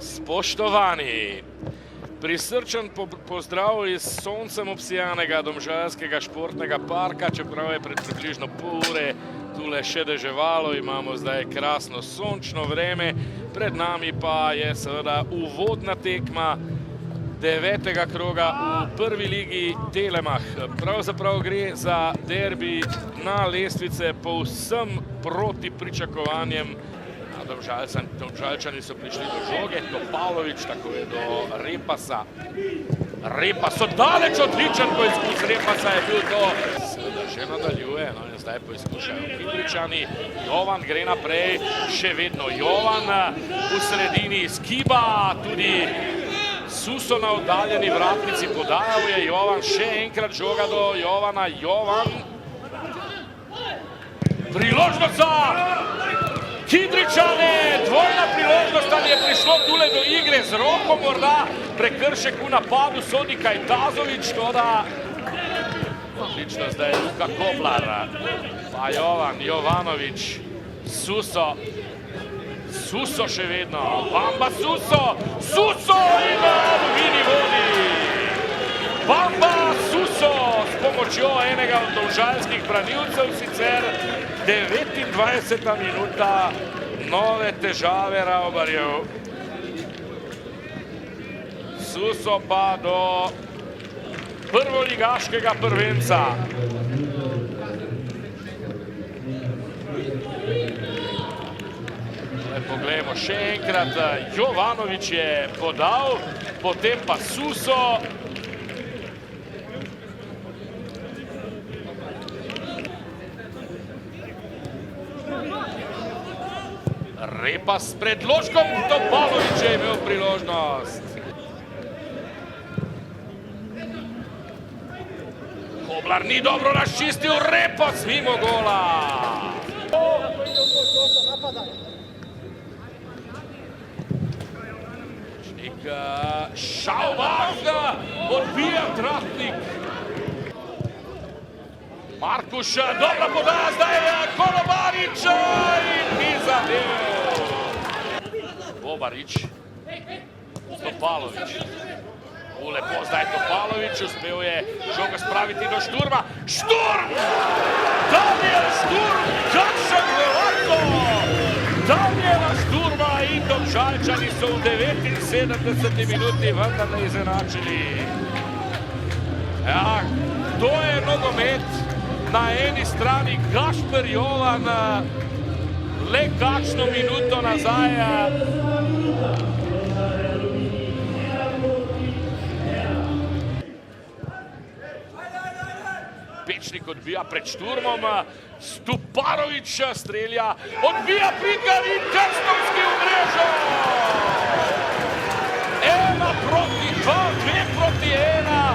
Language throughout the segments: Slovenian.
Spoštovani, prisrčen pozdrav iz soncem obsijanega domžalskega športnega parka, čeprav je pred približno pol ure tule še deževalo, imamo zdaj krasno sončno vreme, pred nami pa je seveda uvodna tekma 9. kroga v prvi ligi Telemach. Pravzaprav gre za derbi na lestvice povsem proti pričakovanjem. Domžalčani so prišli do žoge, Topalović, tako je do Repasa. Repas daleč odličen poizkus, Repasa je bil to. Seveda že nadaljuje, no in zdaj poizkušajo Kidričani. Jovan gre naprej, še vedno Jovan v sredini skiba, tudi Suso na oddaljeni vratnici podajal je Jovan, še enkrat žoga do Jovana, Jovan. Priložnost za Kidričane, dvojna priložnost, ali je prišlo tule do igre z roko, morda prekršek v napadu sodi Kajtazović, toda odlično zdaj Luka Koblar, pa Jovan, Jovanović, Suso, Suso še vedno, Bamba Suso, Suso in Alumini vodi. Bamba Suso s pomočjo enega od domžalskih branilcev, sicer 29. minuta, nove težave Ravbarjev. Suso pa do prvoligaškega prvenca. Poglejmo še enkrat, Jovanović je podal, potem pa Suso. Repas s predložkom, Topalović je imel priložnost. Koblar ni dobro razčistil, Repas mimo gola. Šalbach, odbija Tratnik. Markuš, dobra podaja, zdaj je Kolobarić in ni zadev. Bobarić, Topalović. Lepo zdaj Topalović, uspel je žogo spraviti do Šturma. Šturm! Daniel Šturm, kakšen golaco! Daniela Šturma in Domžalčani so v 79. minuti vendarle izenačili. Ja, to je nogomet. Na eni strani Gašper Jovan, le kakšno minuto nazaj. Pečnik odbija pred Šturmom, Stuparović strelja, odbija Prikar in Krstovski v mrežo. 2 proti 1,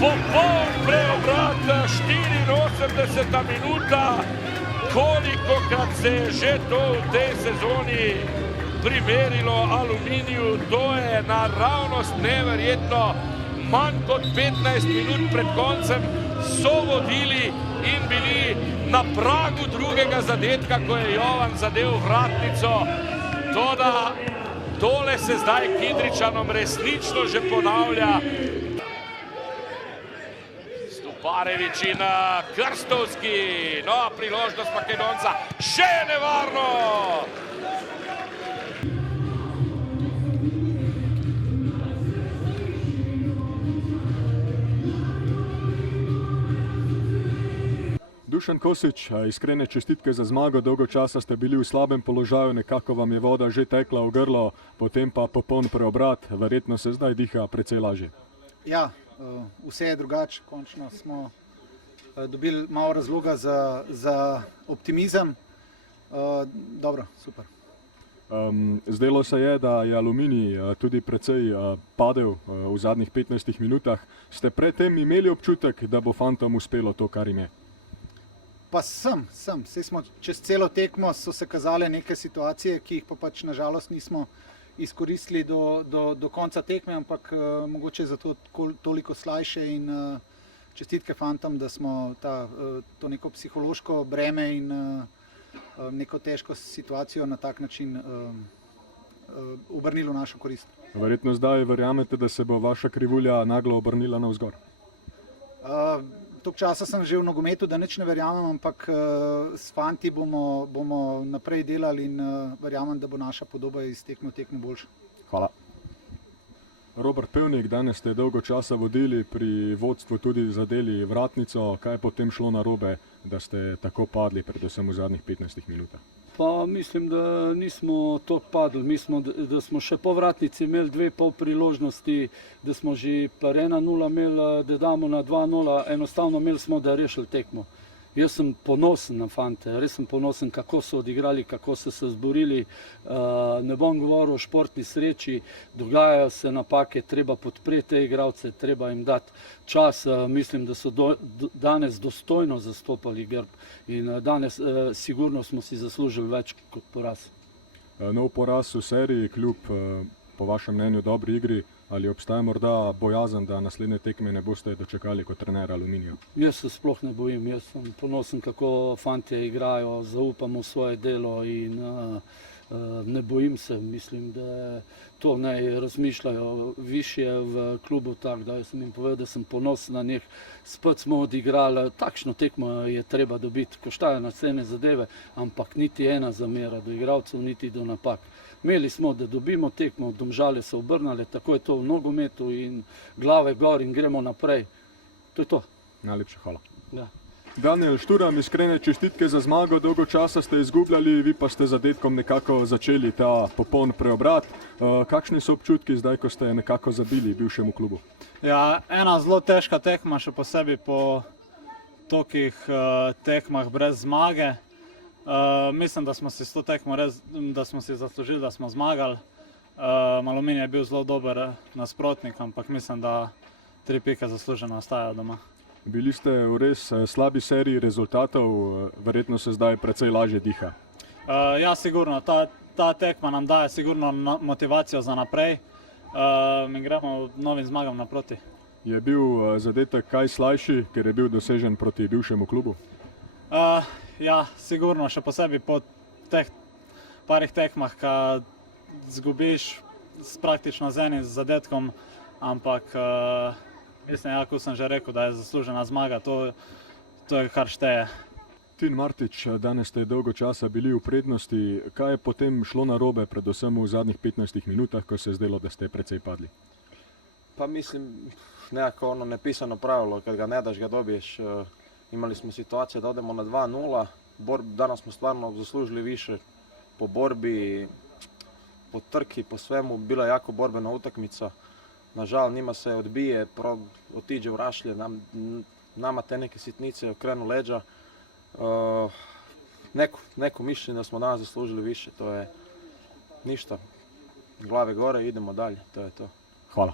popoln preobrat, 84. minuta. Kolikokrat se je že to v tej sezoni primerilo Aluminiju, to je naravnost neverjetno. Manj kot 15 minut pred koncem so vodili in bili na pragu drugega zadetka, ko je Jovan zadev vratnico. Toda tole se zdaj Kidričanom resnično že ponavlja. Stuparević in Krstovski, no, priložnost Makedonca, še nevarno! Dušan Kosić, iskrene čestitke za zmago, dolgo časa ste bili v slabem položaju, nekako vam je voda že tekla v grlo, potem pa popoln preobrat, verjetno se zdaj diha precej lažje. Ja, vse je drugače, končno smo dobili malo razloga za optimizem. Dobro, super. Zdelo se je, da je Aluminij tudi precej padel v zadnjih 15 minutah. Ste predtem imeli občutek, da bo fantom uspelo to, kar jim je? Pa sem. Saj smo čez celo tekmo so se kazale neke situacije, ki jih pa pač nažalost nismo izkoristili do konca tekme, ampak mogoče zato toliko slajše in čestitke fantom, da smo to neko psihološko breme in neko težko situacijo na tak način obrnilo v našo korist. Verjetno zdaj verjamete, da se bo vaša krivulja naglo obrnila navzgor. Toliko časa sem že v nogometu, da nič ne verjamem, ampak s fanti bomo naprej delali in verjamem, da bo naša podoba iz tekme v tekmo boljša. Hvala. Robert Pevnik, danes ste dolgo časa vodili, pri vodstvu tudi zadeli vratnico. Kaj je potem šlo narobe, da ste tako padli, predvsem v zadnjih 15 minutah? Pa mislim, da nismo toliko padli. Da smo še po vratnici imeli 2 pol priložnosti, da smo že par 1-0 imeli, da damo na 2-0. Enostavno imeli smo, da rešili tekmo. Jaz sem ponosen na fante, res sem ponosen, kako so odigrali, kako so se zborili. Ne bom govoril o športni sreči, dogajajo se napake, treba podpreti te igralce, treba jim dati čas. Mislim, da so danes dostojno zastopali grb in danes sigurno smo si zaslužili več kot poraz. Nov poraz v seriji, kljub po vašem mnenju dobri igri, ali obstaja morda bojazen, da naslednje tekme ne boste dočekali kot trener Aluminija? Jaz se sploh ne bojim, jaz sem ponosen, kako fantje igrajo, zaupam v svoje delo in ne bojim se. Mislim, da to naj razmišljajo višje v klubu, tako da sem jim povedal, da sem ponosen na njih. Spet smo odigrali, takšno tekmo je treba dobiti, koštajo na cene zadeve, ampak niti ena zamera do igralcev, niti do napak. Imeli smo, da dobimo tekmo, Domžale so obrnile, tako je to v nogometu in glave gor in gremo naprej. To je to. Najlepša hvala. Ja. Daniel Šturam, iskrene čestitke za zmago, dolgo časa ste izgubljali, vi pa ste z zadetkom nekako začeli ta popoln preobrat. Kakšni so občutki zdaj, ko ste nekako zabili bivšemu klubu? Ja, ena zelo težka tekma, še posebej po tolikih tekmah brez zmage. Mislim, da smo si s to tekmo res, da smo si zaslužili, da smo zmagali. Aluminij je bil zelo dober nasprotnik, ampak mislim, da 3 pike zasluženo ostajajo doma. Bili ste v res slabi seriji rezultatov, verjetno se zdaj precej lažje diha. Ja, sigurno, ta tekma nam daje sigurno motivacijo za naprej. Mi gremo novim zmagam naproti. Je bil zadetek kaj slajši, ker je bil dosežen proti bivšemu klubu? Ja, sigurno, še posebej po teh parih tekmah, ko zgubiš praktično z enim zadetkom, ampak mislim, ja, kot sem že rekel, da je zaslužena zmaga, to je kar šteje. Tin Martič, danes ste dolgo časa bili v prednosti. Kaj je potem šlo narobe, predvsem v zadnjih 15 minutah, ko se je zdelo, da ste precej padli? Pa mislim, nekako ono nepisano pravilo, kad ga ne daš, ga dobiješ. Imali smo situacije da odemo na 2-0, danas smo stvarno zaslužili više po borbi, po trki, po svemu. Bila je jako borbena utakmica. Nažal, njima se odbije, otiđe u rašlje, nama te neke sitnice okrenu leđa. Neko mišljenje da smo danas zaslužili više, to je ništa. Glave gore, idemo dalje, to je to. Hvala.